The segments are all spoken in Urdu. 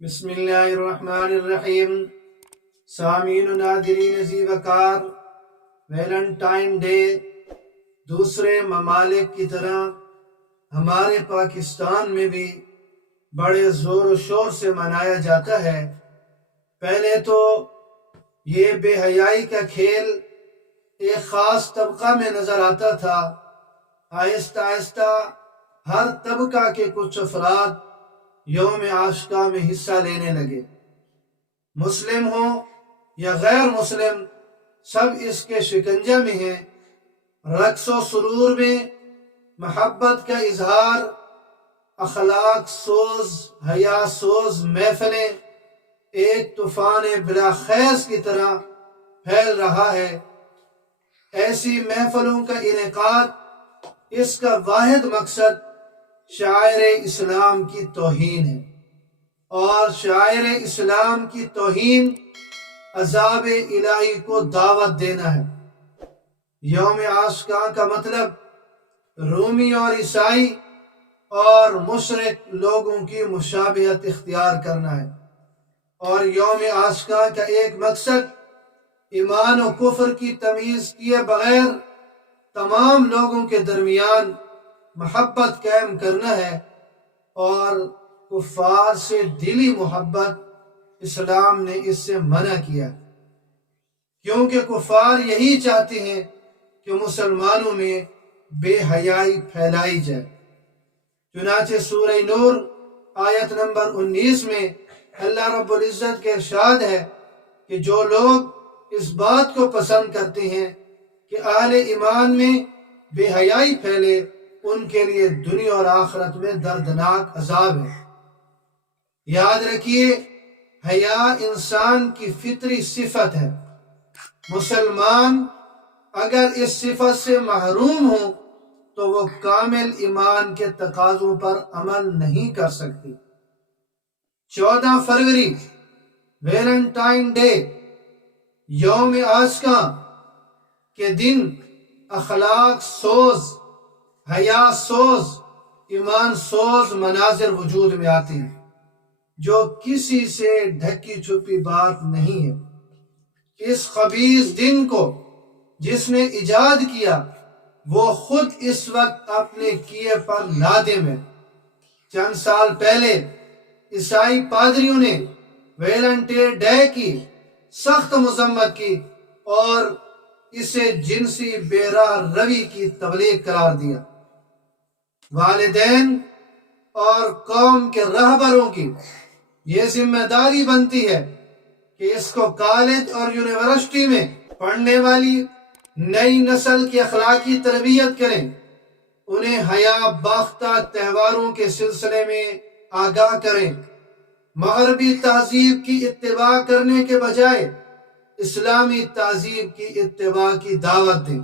بسم اللہ الرحمن الرحیم۔ سامعین و ناظرین ذی وقار، ویلنٹائن ڈے دوسرے ممالک کی طرح ہمارے پاکستان میں بھی بڑے زور و شور سے منایا جاتا ہے۔ پہلے تو یہ بے حیائی کا کھیل ایک خاص طبقہ میں نظر آتا تھا۔ آہستہ آہستہ ہر طبقہ کے کچھ افراد یوم عاشقاء میں حصہ لینے لگے، مسلم ہوں یا غیر مسلم، سب اس کے شکنجے میں ہیں۔ رقص و سرور میں محبت کا اظہار، اخلاق سوز، حیا سوز محفلیں ایک طوفان بلا خیز کی طرح پھیل رہا ہے۔ ایسی محفلوں کا انعقاد، اس کا واحد مقصد شاعر اسلام کی توہین ہے، اور شاعر اسلام کی توہین عذاب الہی کو دعوت دینا ہے۔ یوم عاشقاء کا مطلب رومی اور عیسائی اور مشرک لوگوں کی مشابہت اختیار کرنا ہے، اور یوم عاشقاء کا ایک مقصد ایمان و کفر کی تمیز کیے بغیر تمام لوگوں کے درمیان محبت قائم کرنا ہے، اور کفار سے دلی محبت اسلام نے اس سے منع کیا، کیونکہ کفار یہی چاہتے ہیں کہ مسلمانوں میں بے حیائی پھیلائی جائے۔ چنانچہ سورہ نور آیت نمبر 19 میں اللہ رب العزت کے ارشاد ہے کہ جو لوگ اس بات کو پسند کرتے ہیں کہ اہل ایمان میں بے حیائی پھیلے، ان کے لیے دنیا اور آخرت میں دردناک عذاب ہے۔ یاد رکھیے، حیا انسان کی فطری صفت ہے۔ مسلمان اگر اس صفت سے محروم ہوں تو وہ کامل ایمان کے تقاضوں پر عمل نہیں کر سکتی۔ 14 فروری ویلنٹائن ڈے، یوم عاشقاء کے دن اخلاق سوز، حیا سوز، ایمان سوز مناظر وجود میں آتے ہیں، جو کسی سے ڈھکی چھپی بات نہیں ہے۔ اس خبیث دن کو جس نے ایجاد کیا، وہ خود اس وقت اپنے کیے پر نادم ہے۔ چند سال پہلے عیسائی پادریوں نے ویلنٹائن ڈے کی سخت مذمت کی اور اسے جنسی بے راہ روی کی تبلیغ قرار دیا۔ والدین اور قوم کے رہبروں کی یہ ذمہ داری بنتی ہے کہ اس کو کالج اور یونیورسٹی میں پڑھنے والی نئی نسل کی اخلاقی تربیت کریں، انہیں حیا باختہ تہواروں کے سلسلے میں آگاہ کریں، مغربی تہذیب کی اتباع کرنے کے بجائے اسلامی تہذیب کی اتباع کی دعوت دیں۔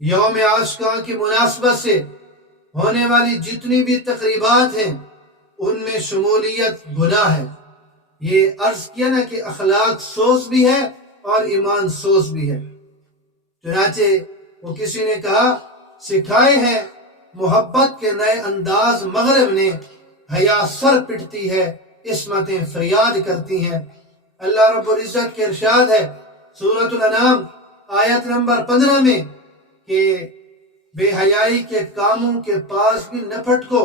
یوم عاشقاء کی مناسبت سے ہونے والی جتنی بھی تقریبات ہیں، ان میں شمولیت گناہ ہے۔ یہ عرض کیا نا کہ اخلاق سوز بھی ہے اور ایمان سوز بھی ہے۔ چنانچہ وہ کسی نے کہا، سکھائے ہیں محبت کے نئے انداز مغرب نے، حیا سر پٹتی ہے، عصمتیں فریاد کرتی ہیں۔ اللہ رب العزت کے ارشاد ہے سورۃ الانعام آیت نمبر 15 میں کہ بے حیائی کے کاموں کے پاس بھی نہ پھٹکو،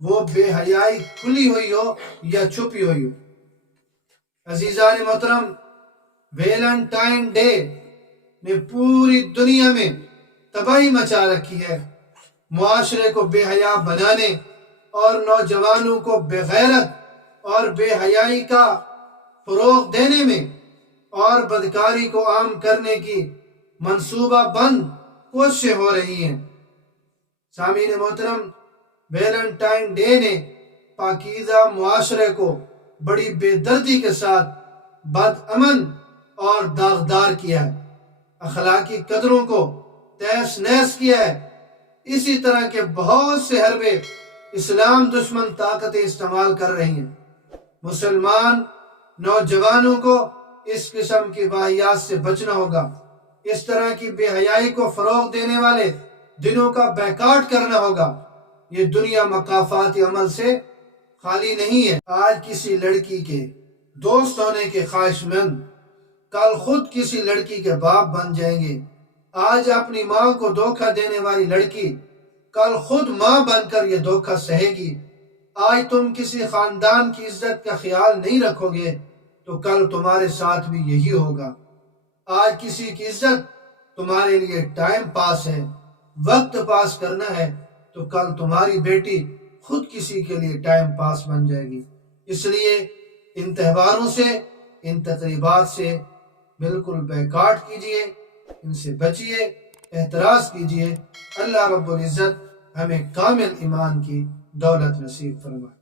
وہ بے حیائی کھلی ہوئی ہو یا چھپی ہوئی ہو۔ عزیزان محترم، ویلنٹائن ڈے نے پوری دنیا میں تباہی مچا رکھی ہے۔ معاشرے کو بے حیا بنانے اور نوجوانوں کو بے غیرت اور بے حیائی کا فروغ دینے میں اور بدکاری کو عام کرنے کی منصوبہ بند کوششیں ہو رہی ہیں۔ سامعین محترم، ویلنٹائن ڈے نے پاکیزہ معاشرے کو بڑی بے دردی کے ساتھ بد امن اور داغدار کیا ہے، اخلاقی قدروں کو تہس نہس کیا ہے۔ اسی طرح کے بہت سے حربے اسلام دشمن طاقتیں استعمال کر رہی ہیں۔ مسلمان نوجوانوں کو اس قسم کی واقعات سے بچنا ہوگا۔ اس طرح کی بے حیائی کو فروغ دینے والے دنوں کا بیکاٹ کرنا ہوگا۔ یہ دنیا مقافات عمل سے خالی نہیں ہے۔ آج کسی لڑکی کے دوست ہونے کے خواہش مند کل خود کسی لڑکی کے باپ بن جائیں گے۔ آج اپنی ماں کو دھوکہ دینے والی لڑکی کل خود ماں بن کر یہ دھوکہ سہے گی۔ آج تم کسی خاندان کی عزت کا خیال نہیں رکھو گے تو کل تمہارے ساتھ بھی یہی ہوگا۔ آج کسی کی عزت تمہارے لیے ٹائم پاس ہے، وقت پاس کرنا ہے، تو کل تمہاری بیٹی خود کسی کے لیے ٹائم پاس بن جائے گی۔ اس لیے ان تہواروں سے، ان تقریبات سے بالکل بیکاٹ کیجئے، ان سے بچیے، احتراز کیجئے۔ اللہ رب العزت ہمیں کامل ایمان کی دولت نصیب فرمائے۔